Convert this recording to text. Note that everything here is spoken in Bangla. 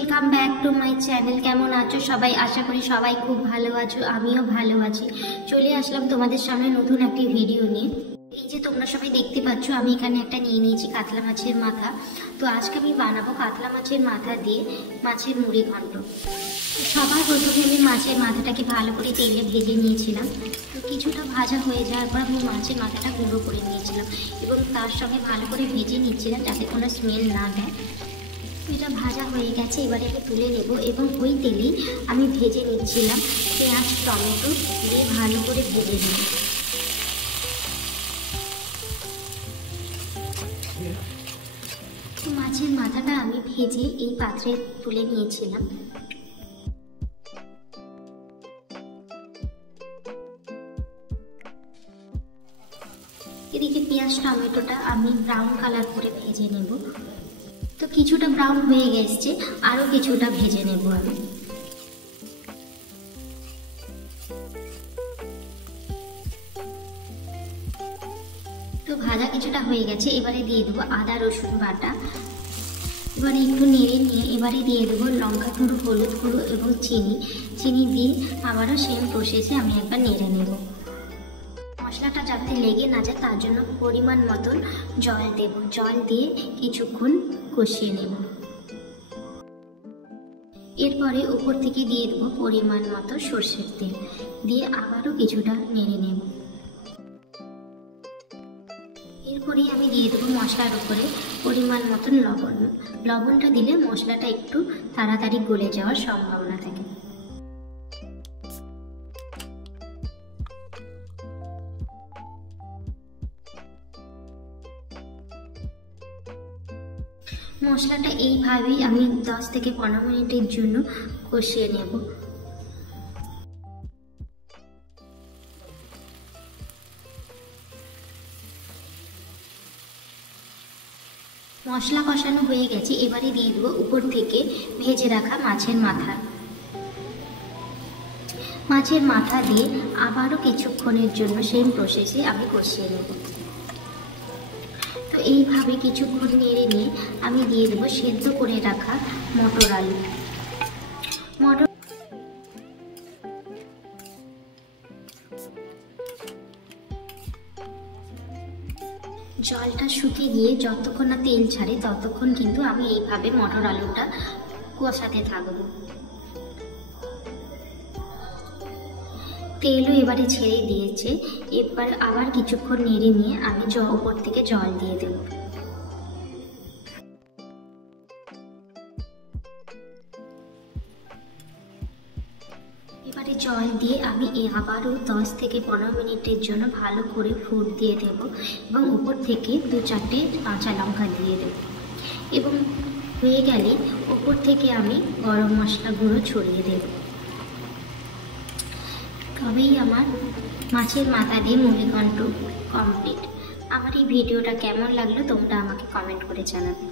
Welcome back to my channel. কেমন আছো সবাই? আশা করি সবাই খুব ভালো আছো, আমিও ভালো আছি। চলে আসলাম তোমাদের সামনে নতুন একটি ভিডিও নিয়ে। এই যে তোমরা সবাই দেখতে পাচ্ছ, আমি এখানে একটা নিয়ে নিয়েছি কাতলা মাছের মাথা। তো আজকে আমি বানাবো কাতলা মাছের মাথা দিয়ে মাছের মুড়ি ঘন্ট। সবার প্রথমে আমি মাছের মাথাটাকে ভালো করে তেলে ভেজে নিয়েছিলাম। তো কিছুটা ভাজা হয়ে যাওয়ার পর আমি মাছের মাথাটা গুঁড়ো করে নিয়েছিলাম এবং তার সঙ্গে ভালো করে ভেজে নিচ্ছিলাম যাতে কোনো স্মেল না দেয়। এটা ভাজা হয়ে গেছে, এবারে আমি তুলে নেব এবং ওই তেলেই আমি ভেজে নিচ্ছিলাম পেঁয়াজ টমেটো দিয়ে ভালো করে ভেজে নেব। মাছের মাথাটা আমি ভেজে এই পাত্রে তুলে নিয়েছিলাম। এদিকে পেঁয়াজ টমেটোটা আমি ব্রাউন কালার করে ভেজে নেব। তো কিছুটা ব্রাউন হয়ে গেছে, আরো কিছুটা ভেজে নেব আমি। তো ভাজা কিছুটা হয়ে গেছে, এবারে দিয়ে দেবো আদা রসুন বাটা। এবারে একটু নেড়ে নিয়ে এবারে দিয়ে দেবো লঙ্কা গুঁড়ো, হলুদ গুঁড়ো এবং চিনি দিয়ে আবারও সেম প্রসেসে আমি একবার নেড়ে নেব। মশলাটা যাতে লেগে না যায় তার জন্য পরিমাণ মতন জল দেব। জল দিয়ে কিছুক্ষণ কষিয়ে নেব। এরপরে উপর থেকে দিয়ে দেবো পরিমাণ মতো সর্ষের তেল, দিয়ে আবারও কিছুটা নেড়ে নেব। এরপরেই আমি দিয়ে দেবো মশলার উপরে পরিমাণ মতন লবণ। লবণটা দিলে মশলাটা একটু তাড়াতাড়ি গলে যাওয়ার সম্ভাবনা থাকে। মশলাটা এইভাবেই আমি 10 থেকে 15 মিনিটের জন্য কষিয়ে নেব। মশলা কষানো হয়ে গেছে, এবারে দিয়ে দেবো উপর থেকে ভেজে রাখা মাছের মাথা। মাছের মাথা দিয়ে আবারও কিছুক্ষণের জন্য সেম প্রসেসে আমি কষিয়ে নেব। তো এইভাবে কিছুক্ষণ নেড়ে নিয়ে আমি দিয়ে দেবো সেদ্ধ করে রাখা মটর আলু। জলটা শুকিয়ে গিয়ে যতক্ষণ না তেল ছাড়ে ততক্ষণ কিন্তু আমি এইভাবে মটর আলুটা কষাতে থাকবো। তেলও এবারে ছেড়ে দিয়েছে, এবার আবার কিছুক্ষণ নেড়ে নিয়ে আমি উপর থেকে জল দিয়ে দেব। এবারে জল দিয়ে আমি আবারও 10 থেকে 15 মিনিটের জন্য ভালো করে ফুট দিয়ে দেব এবং উপর থেকে 2-4টে কাঁচা লঙ্কা দিয়ে দেব এবং হয়ে গেলে উপর থেকে আমি গরম মশলা গুঁড়ো ছড়িয়ে দেব। তবেই আমার মাছের মাথা দিয়ে মুড়ি ঘন্ট কমপ্লিট। আমার এই ভিডিওটা কেমন লাগলো তোমরা আমাকে কমেন্ট করে জানাবে।